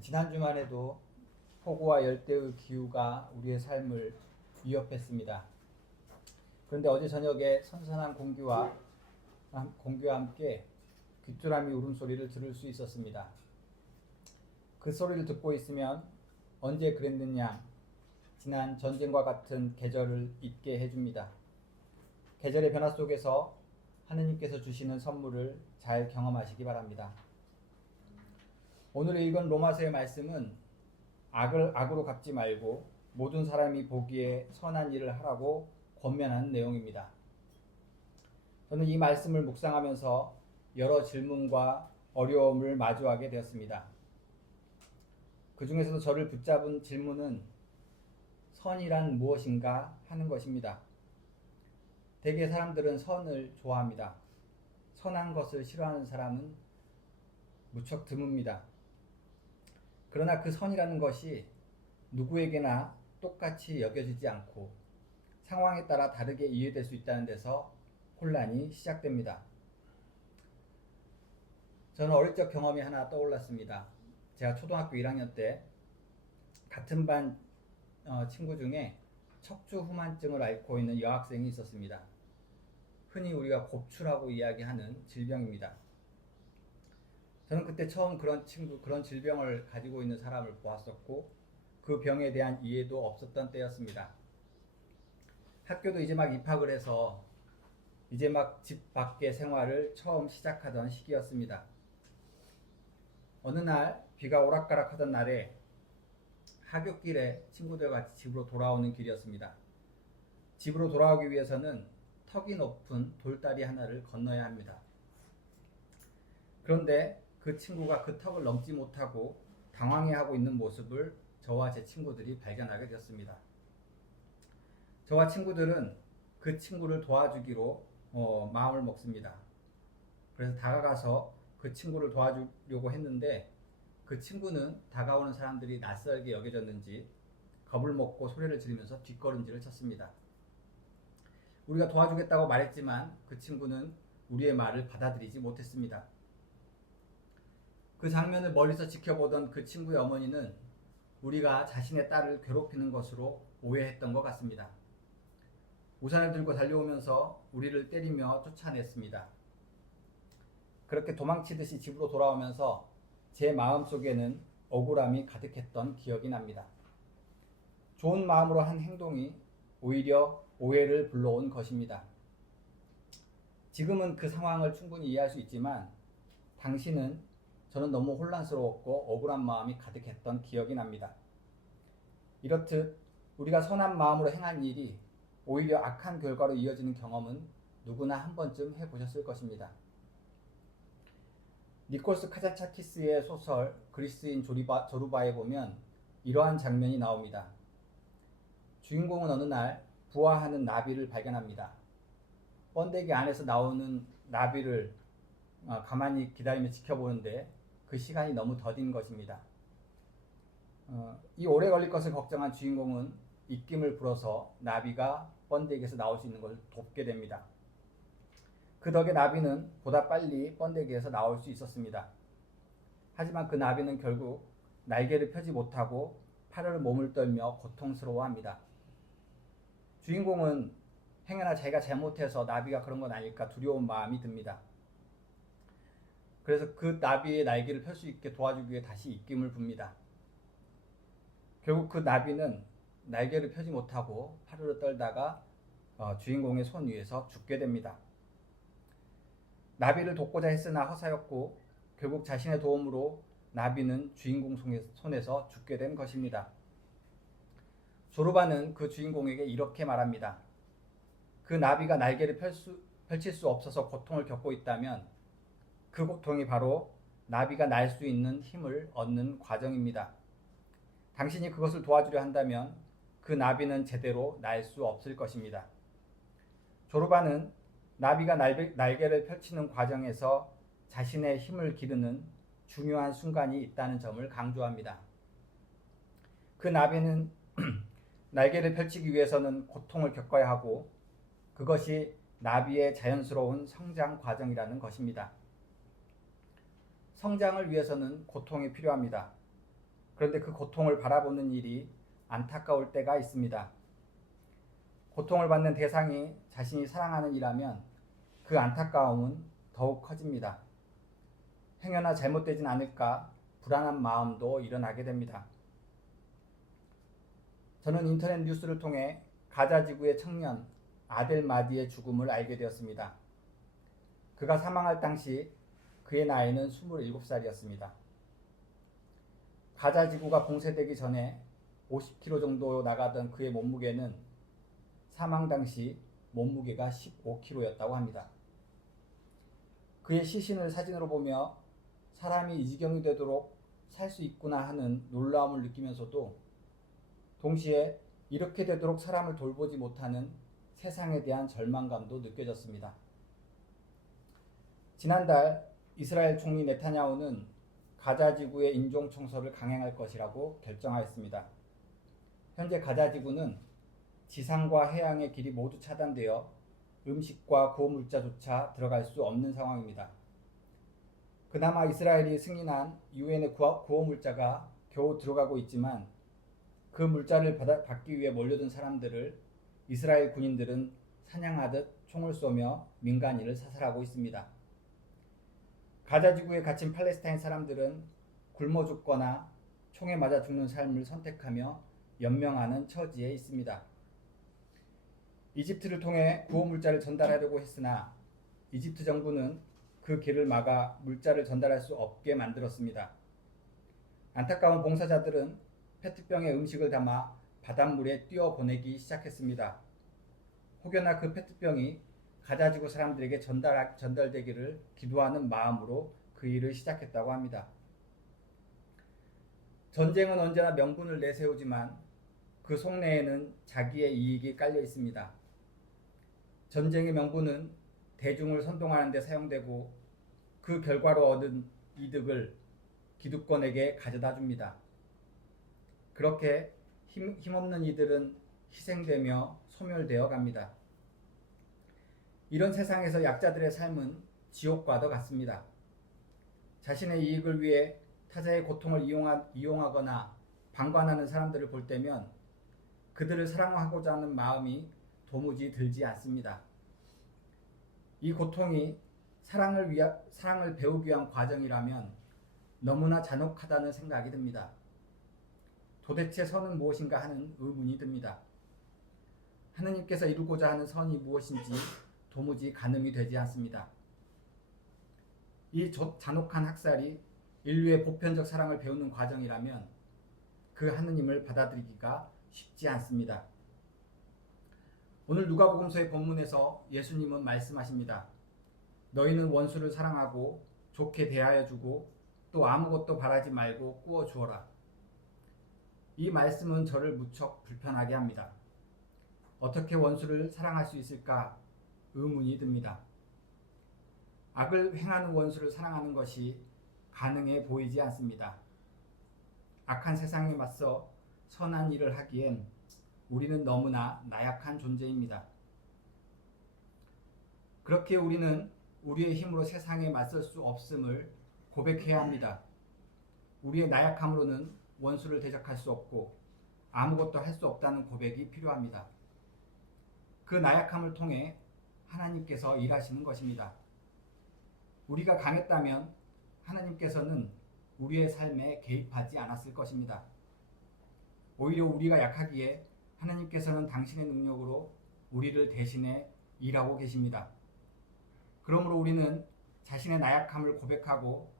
지난 주말에도 폭우와 열대의 기후가 우리의 삶을 위협했습니다. 그런데 어제 저녁에 선선한 공기와 함께 귀뚜라미 울음소리를 들을 수 있었습니다. 그 소리를 듣고 있으면 언제 그랬느냐, 지난 전쟁과 같은 계절을 잊게 해줍니다. 계절의 변화 속에서 하느님께서 주시는 선물을 잘 경험하시기 바랍니다. 오늘 읽은 로마서의 말씀은 악을 악으로 갚지 말고 모든 사람이 보기에 선한 일을 하라고 권면하는 내용입니다. 저는 이 말씀을 묵상하면서 여러 질문과 어려움을 마주하게 되었습니다. 그 중에서도 저를 붙잡은 질문은 선이란 무엇인가 하는 것입니다. 대개 사람들은 선을 좋아합니다. 선한 것을 싫어하는 사람은 무척 드뭅니다. 그러나 그 선이라는 것이 누구에게나 똑같이 여겨지지 않고 상황에 따라 다르게 이해될 수 있다는 데서 혼란이 시작됩니다. 저는 어릴 적 경험이 하나 떠올랐습니다. 제가 초등학교 1학년 때 같은 반 친구 중에 척추 후만증을 앓고 있는 여학생이 있었습니다. 흔히 우리가 곱추라고 이야기하는 질병입니다. 저는 그때 처음 그런 질병을 가지고 있는 사람을 보았었고 그 병에 대한 이해도 없었던 때였습니다. 학교도 이제 막 입학을 해서 이제 막 집 밖의 생활을 처음 시작하던 시기였습니다. 어느 날 비가 오락가락하던 날에 하굣길에 친구들과 같이 집으로 돌아오는 길이었습니다. 집으로 돌아오기 위해서는 턱이 높은 돌다리 하나를 건너야 합니다. 그런데 그 친구가 그 턱을 넘지 못하고 당황해하고 있는 모습을 저와 제 친구들이 발견하게 되었습니다. 저와 친구들은 그 친구를 도와주기로 마음을 먹습니다. 그래서 다가가서 그 친구를 도와주려고 했는데 그 친구는 다가오는 사람들이 낯설게 여겨졌는지 겁을 먹고 소리를 지르면서 뒷걸음질을 쳤습니다. 우리가 도와주겠다고 말했지만 그 친구는 우리의 말을 받아들이지 못했습니다. 그 장면을 멀리서 지켜보던 그 친구의 어머니는 우리가 자신의 딸을 괴롭히는 것으로 오해했던 것 같습니다. 우산을 들고 달려오면서 우리를 때리며 쫓아냈습니다. 그렇게 도망치듯이 집으로 돌아오면서 제 마음속에는 억울함이 가득했던 기억이 납니다. 좋은 마음으로 한 행동이 오히려 오해를 불러온 것입니다. 지금은 그 상황을 충분히 이해할 수 있지만 당시는 저는 너무 혼란스러웠고 억울한 마음이 가득했던 기억이 납니다. 이렇듯 우리가 선한 마음으로 행한 일이 오히려 악한 결과로 이어지는 경험은 누구나 한 번쯤 해보셨을 것입니다. 니콜스 카잔차키스의 소설 그리스인 조르바에 보면 이러한 장면이 나옵니다. 주인공은 어느 날 부화하는 나비를 발견합니다. 번데기 안에서 나오는 나비를 가만히 기다리며 지켜보는데 그 시간이 너무 더딘 것입니다. 이 오래 걸릴 것을 걱정한 주인공은 입김을 불어서 나비가 번데기에서 나올 수 있는 것을 돕게 됩니다. 그 덕에 나비는 보다 빨리 번데기에서 나올 수 있었습니다. 하지만 그 나비는 결국 날개를 펴지 못하고 팔을 몸을 떨며 고통스러워합니다. 주인공은 행여나 자기가 잘못해서 나비가 그런 건 아닐까 두려운 마음이 듭니다. 그래서 그 나비의 날개를 펼 수 있게 도와주기 위해 다시 입김을 붑니다. 결국 그 나비는 날개를 펴지 못하고 파르르 떨다가 주인공의 손 위에서 죽게 됩니다. 나비를 돕고자 했으나 허사였고 결국 자신의 도움으로 나비는 주인공 손에서 죽게 된 것입니다. 조르바는 그 주인공에게 이렇게 말합니다. 그 나비가 날개를 펼칠 수 없어서 고통을 겪고 있다면 그 고통이 바로 나비가 날 수 있는 힘을 얻는 과정입니다. 당신이 그것을 도와주려 한다면 그 나비는 제대로 날 수 없을 것입니다. 조르바는 나비가 날개를 펼치는 과정에서 자신의 힘을 기르는 중요한 순간이 있다는 점을 강조합니다. 그 나비는 날개를 펼치기 위해서는 고통을 겪어야 하고 그것이 나비의 자연스러운 성장 과정이라는 것입니다. 성장을 위해서는 고통이 필요합니다. 그런데 그 고통을 바라보는 일이 안타까울 때가 있습니다. 고통을 받는 대상이 자신이 사랑하는 이라면 그 안타까움은 더욱 커집니다. 행여나 잘못되진 않을까 불안한 마음도 일어나게 됩니다. 저는 인터넷 뉴스를 통해 가자 지구의 청년 아델 마디의 죽음을 알게 되었습니다. 그가 사망할 당시 그의 나이는 27살이었습니다. 가자 지구가 봉쇄되기 전에 50kg 정도 나가던 그의 몸무게는 사망 당시 몸무게가 15kg였다고 합니다. 그의 시신을 사진으로 보며 사람이 이 지경이 되도록 살 수 있구나 하는 놀라움을 느끼면서도 동시에 이렇게 되도록 사람을 돌보지 못하는 세상에 대한 절망감도 느껴졌습니다. 지난달 이스라엘 총리 네타냐후는 가자 지구의 인종 청소를 강행할 것이라고 결정하였습니다. 현재 가자 지구는 지상과 해양의 길이 모두 차단되어 음식과 구호물자조차 들어갈 수 없는 상황입니다. 그나마 이스라엘이 승인한 유엔의 구호물자가 겨우 들어가고 있지만 그 물자를 받기 위해 몰려든 사람들을 이스라엘 군인들은 사냥하듯 총을 쏘며 민간인을 사살하고 있습니다. 가자 지구에 갇힌 팔레스타인 사람들은 굶어 죽거나 총에 맞아 죽는 삶을 선택하며 연명하는 처지에 있습니다. 이집트를 통해 구호물자를 전달하려고 했으나 이집트 정부는 그 길을 막아 물자를 전달할 수 없게 만들었습니다. 안타까운 봉사자들은 페트병에 음식을 담아 바닷물에 뛰어보내기 시작했습니다. 혹여나 그 페트병이 가자지구 사람들에게 전달되기를 기도하는 마음으로 그 일을 시작했다고 합니다. 전쟁은 언제나 명분을 내세우지만 그 속내에는 자기의 이익이 깔려 있습니다. 전쟁의 명분은 대중을 선동하는 데 사용되고 그 결과로 얻은 이득을 기득권에게 가져다 줍니다. 그렇게 힘없는 이들은 희생되며 소멸되어 갑니다. 이런 세상에서 약자들의 삶은 지옥과도 같습니다. 자신의 이익을 위해 타자의 고통을 이용하거나 방관하는 사람들을 볼 때면 그들을 사랑하고자 하는 마음이 도무지 들지 않습니다. 이 고통이 사랑을 배우기 위한 과정이라면 너무나 잔혹하다는 생각이 듭니다. 도대체 선은 무엇인가 하는 의문이 듭니다. 하느님께서 이루고자 하는 선이 무엇인지 도무지 가늠이 되지 않습니다. 이 잔혹한 학살이 인류의 보편적 사랑을 배우는 과정이라면 그 하느님을 받아들이기가 쉽지 않습니다. 오늘 누가복음서의 본문에서 예수님은 말씀하십니다. 너희는 원수를 사랑하고 좋게 대하여 주고 또 아무것도 바라지 말고 꾸어 주어라. 이 말씀은 저를 무척 불편하게 합니다. 어떻게 원수를 사랑할 수 있을까 의문이 듭니다. 악을 행하는 원수를 사랑하는 것이 가능해 보이지 않습니다. 악한 세상에 맞서 선한 일을 하기엔 우리는 너무나 나약한 존재입니다. 그렇게 우리는 우리의 힘으로 세상에 맞설 수 없음을 고백해야 합니다. 우리의 나약함으로는 원수를 대적할 수 없고 아무것도 할 수 없다는 고백이 필요합니다. 그 나약함을 통해 하나님께서 일하시는 것입니다. 우리가 강했다면 하나님께서는 우리의 삶에 개입하지 않았을 것입니다. 오히려 우리가 약하기에 하나님께서는 당신의 능력으로 우리를 대신해 일하고 계십니다. 그러므로 우리는 자신의 나약함을 고백하고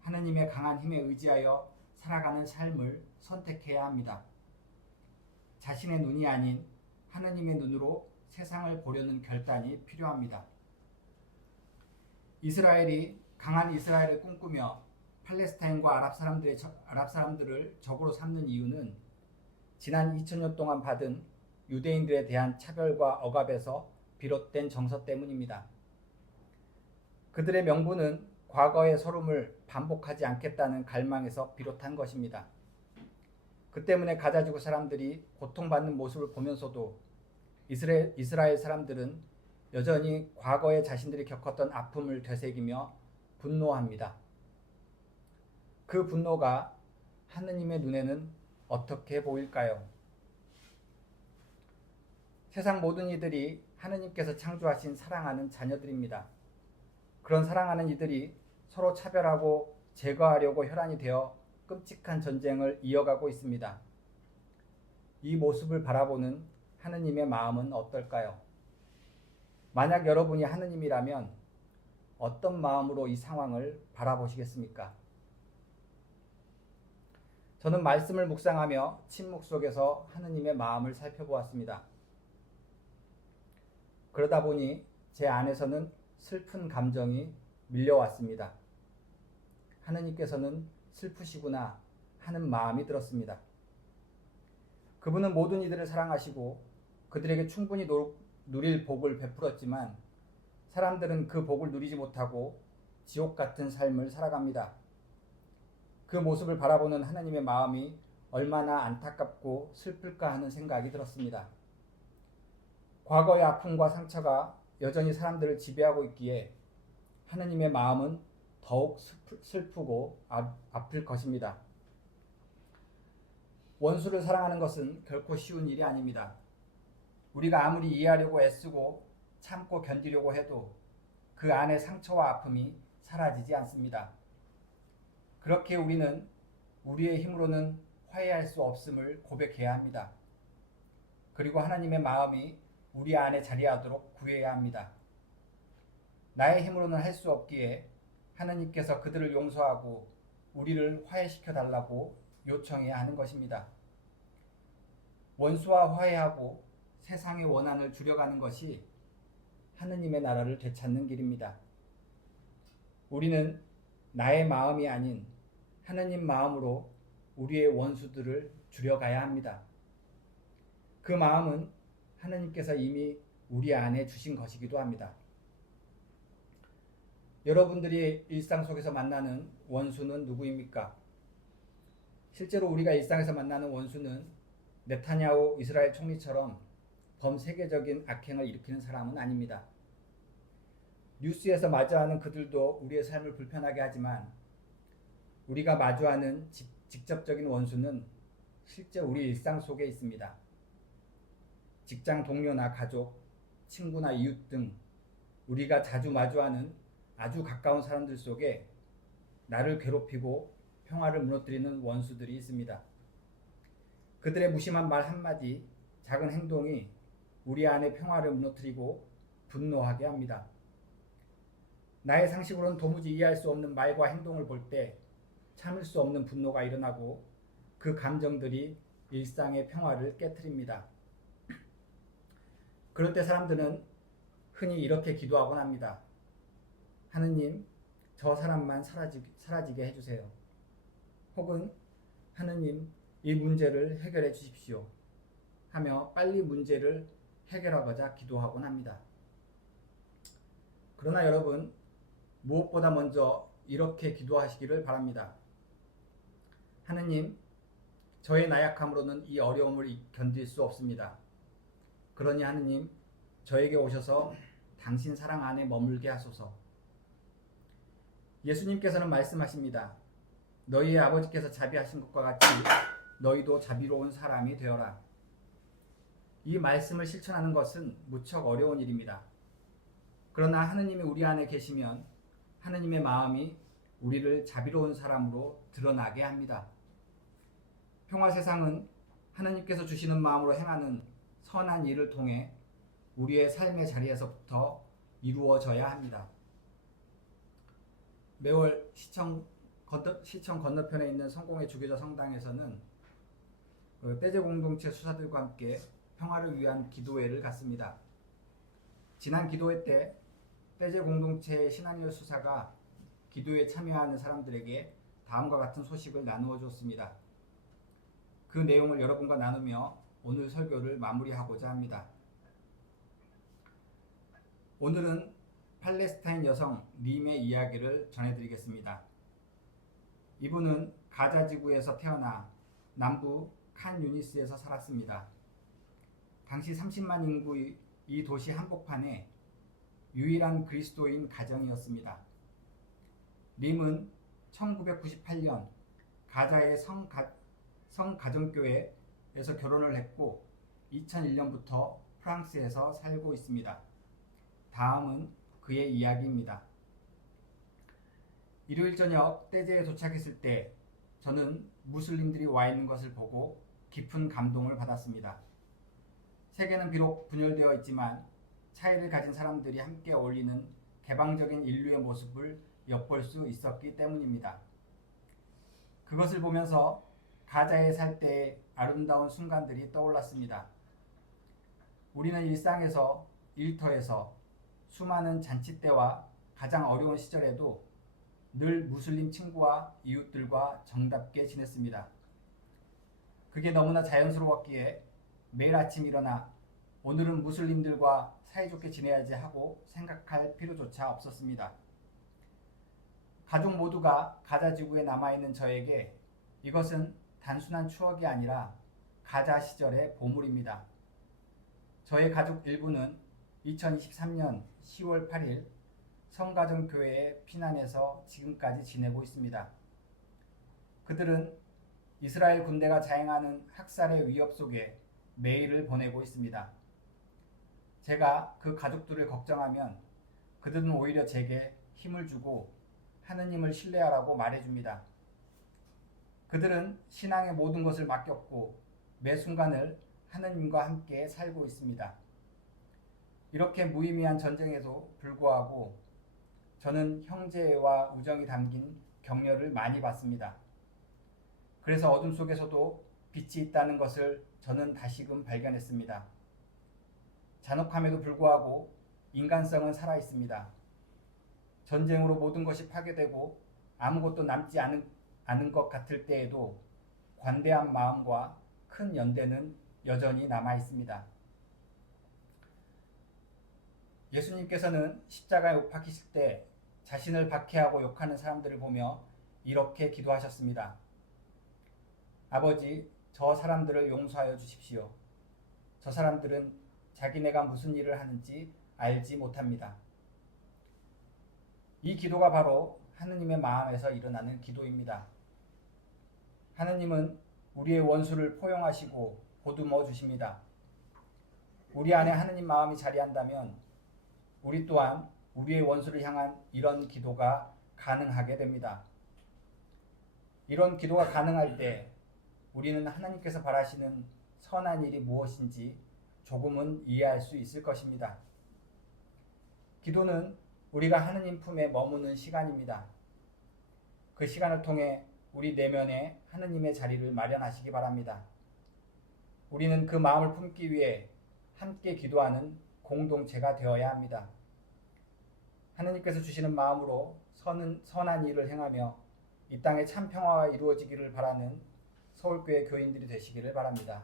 하나님의 강한 힘에 의지하여 살아가는 삶을 선택해야 합니다. 자신의 눈이 아닌 하나님의 눈으로 세상을 보려는 결단이 필요합니다. 이스라엘이 강한 이스라엘을 꿈꾸며 팔레스타인과 아랍 사람들을 적으로 삼는 이유는 지난 2000년 동안 받은 유대인들에 대한 차별과 억압에서 비롯된 정서 때문입니다. 그들의 명분은 과거의 서름을 반복하지 않겠다는 갈망에서 비롯한 것입니다. 그 때문에 가자지구 사람들이 고통받는 모습을 보면서도 이스라엘 사람들은 여전히 과거에 자신들이 겪었던 아픔을 되새기며 분노합니다. 그 분노가 하느님의 눈에는 어떻게 보일까요? 세상 모든 이들이 하느님께서 창조하신 사랑하는 자녀들입니다. 그런 사랑하는 이들이 서로 차별하고 제거하려고 혈안이 되어 끔찍한 전쟁을 이어가고 있습니다. 이 모습을 바라보는 하느님의 마음은 어떨까요? 만약 여러분이 하느님이라면 어떤 마음으로 이 상황을 바라보시겠습니까? 저는 말씀을 묵상하며 침묵 속에서 하느님의 마음을 살펴보았습니다. 그러다 보니 제 안에서는 슬픈 감정이 밀려왔습니다. 하느님께서는 슬프시구나 하는 마음이 들었습니다. 그분은 모든 이들을 사랑하시고 그들에게 충분히 누릴 복을 베풀었지만 사람들은 그 복을 누리지 못하고 지옥 같은 삶을 살아갑니다. 그 모습을 바라보는 하나님의 마음이 얼마나 안타깝고 슬플까 하는 생각이 들었습니다. 과거의 아픔과 상처가 여전히 사람들을 지배하고 있기에 하나님의 마음은 더욱 슬프고 아플 것입니다. 원수를 사랑하는 것은 결코 쉬운 일이 아닙니다. 우리가 아무리 이해하려고 애쓰고 참고 견디려고 해도 그 안에 상처와 아픔이 사라지지 않습니다. 그렇게 우리는 우리의 힘으로는 화해할 수 없음을 고백해야 합니다. 그리고 하나님의 마음이 우리 안에 자리하도록 구해야 합니다. 나의 힘으로는 할 수 없기에 하나님께서 그들을 용서하고 우리를 화해시켜 달라고 요청해야 하는 것입니다. 원수와 화해하고 세상의 원한을 줄여가는 것이 하느님의 나라를 되찾는 길입니다. 우리는 나의 마음이 아닌 하느님 마음으로 우리의 원수들을 줄여가야 합니다. 그 마음은 하느님께서 이미 우리 안에 주신 것이기도 합니다. 여러분들이 일상 속에서 만나는 원수는 누구입니까? 실제로 우리가 일상에서 만나는 원수는 네타냐후 이스라엘 총리처럼 범세계적인 악행을 일으키는 사람은 아닙니다. 뉴스에서 마주하는 그들도 우리의 삶을 불편하게 하지만 우리가 마주하는 직접적인 원수는 실제 우리 일상 속에 있습니다. 직장 동료나 가족, 친구나 이웃 등 우리가 자주 마주하는 아주 가까운 사람들 속에 나를 괴롭히고 평화를 무너뜨리는 원수들이 있습니다. 그들의 무심한 말 한마디, 작은 행동이 우리 안의 평화를 무너뜨리고 분노하게 합니다. 나의 상식으로는 도무지 이해할 수 없는 말과 행동을 볼 때 참을 수 없는 분노가 일어나고 그 감정들이 일상의 평화를 깨트립니다. 그럴 때 사람들은 흔히 이렇게 기도하곤 합니다. 하느님, 저 사람만 사라지게 해주세요. 혹은 하느님, 이 문제를 해결해 주십시오. 하며 빨리 문제를 해결하고자 기도하곤 합니다. 그러나 여러분, 무엇보다 먼저 이렇게 기도하시기를 바랍니다. 하느님, 저의 나약함으로는 이 어려움을 견딜 수 없습니다. 그러니 하느님, 저에게 오셔서 당신 사랑 안에 머물게 하소서. 예수님께서는 말씀하십니다. 너희의 아버지께서 자비하신 것과 같이 너희도 자비로운 사람이 되어라. 이 말씀을 실천하는 것은 무척 어려운 일입니다. 그러나 하느님이 우리 안에 계시면 하느님의 마음이 우리를 자비로운 사람으로 드러나게 합니다. 평화 세상은 하느님께서 주시는 마음으로 행하는 선한 일을 통해 우리의 삶의 자리에서부터 이루어져야 합니다. 매월 시청 건너편에 있는 성공의 주교자 성당에서는 떼제 공동체 수사들과 함께 평화를 위한 기도회를 갖습니다. 지난 기도회 때 떼제 공동체의 신한열 수사가 기도에 참여하는 사람들에게 다음과 같은 소식을 나누어 줬습니다. 그 내용을 여러분과 나누며 오늘 설교를 마무리하고자 합니다. 오늘은 팔레스타인 여성 림의 이야기를 전해드리겠습니다. 이분은 가자 지구에서 태어나 남부 칸 유니스에서 살았습니다. 당시 30만 인구의 이 도시 한복판에 유일한 그리스도인 가정이었습니다. 림은 1998년 가자의 성가정교회에서 결혼을 했고 2001년부터 프랑스에서 살고 있습니다. 다음은 그의 이야기입니다. 일요일 저녁 떼제에 도착했을 때 저는 무슬림들이 와 있는 것을 보고 깊은 감동을 받았습니다. 세계는 비록 분열되어 있지만 차이를 가진 사람들이 함께 어울리는 개방적인 인류의 모습을 엿볼 수 있었기 때문입니다. 그것을 보면서 가자에 살 때의 아름다운 순간들이 떠올랐습니다. 우리는 일상에서, 일터에서, 수많은 잔치 때와 가장 어려운 시절에도 늘 무슬림 친구와 이웃들과 정답게 지냈습니다. 그게 너무나 자연스러웠기에 매일 아침 일어나 오늘은 무슬림들과 사이좋게 지내야지 하고 생각할 필요조차 없었습니다. 가족 모두가 가자 지구에 남아있는 저에게 이것은 단순한 추억이 아니라 가자 시절의 보물입니다. 저의 가족 일부는 2023년 10월 8일 성가정교회에 피난해서 지금까지 지내고 있습니다. 그들은 이스라엘 군대가 자행하는 학살의 위협 속에 매일을 보내고 있습니다. 제가 그 가족들을 걱정하면 그들은 오히려 제게 힘을 주고 하느님을 신뢰하라고 말해줍니다. 그들은 신앙의 모든 것을 맡겼고 매 순간을 하느님과 함께 살고 있습니다. 이렇게 무의미한 전쟁에도 불구하고 저는 형제와 우정이 담긴 격려를 많이 받습니다. 그래서 어둠 속에서도 빛이 있다는 것을 저는 다시금 발견했습니다. 잔혹함에도 불구하고 인간성은 살아있습니다. 전쟁으로 모든 것이 파괴되고 아무것도 남지 않은 것 같을 때에도 관대한 마음과 큰 연대는 여전히 남아있습니다. 예수님께서는 십자가에 못 박히실 때 자신을 박해하고 욕하는 사람들을 보며 이렇게 기도하셨습니다. 아버지, 저 사람들을 용서하여 주십시오. 저 사람들은 자기네가 무슨 일을 하는지 알지 못합니다. 이 기도가 바로 하느님의 마음에서 일어나는 기도입니다. 하느님은 우리의 원수를 포용하시고 보듬어 주십니다. 우리 안에 하느님 마음이 자리한다면 우리 또한 우리의 원수를 향한 이런 기도가 가능하게 됩니다. 이런 기도가 가능할 때 우리는 하나님께서 바라시는 선한 일이 무엇인지 조금은 이해할 수 있을 것입니다. 기도는 우리가 하느님 품에 머무는 시간입니다. 그 시간을 통해 우리 내면에 하느님의 자리를 마련하시기 바랍니다. 우리는 그 마음을 품기 위해 함께 기도하는 공동체가 되어야 합니다. 하느님께서 주시는 마음으로 선한 일을 행하며 이 땅에 참 평화가 이루어지기를 바라는 서울교회 교인들이 되시기를 바랍니다.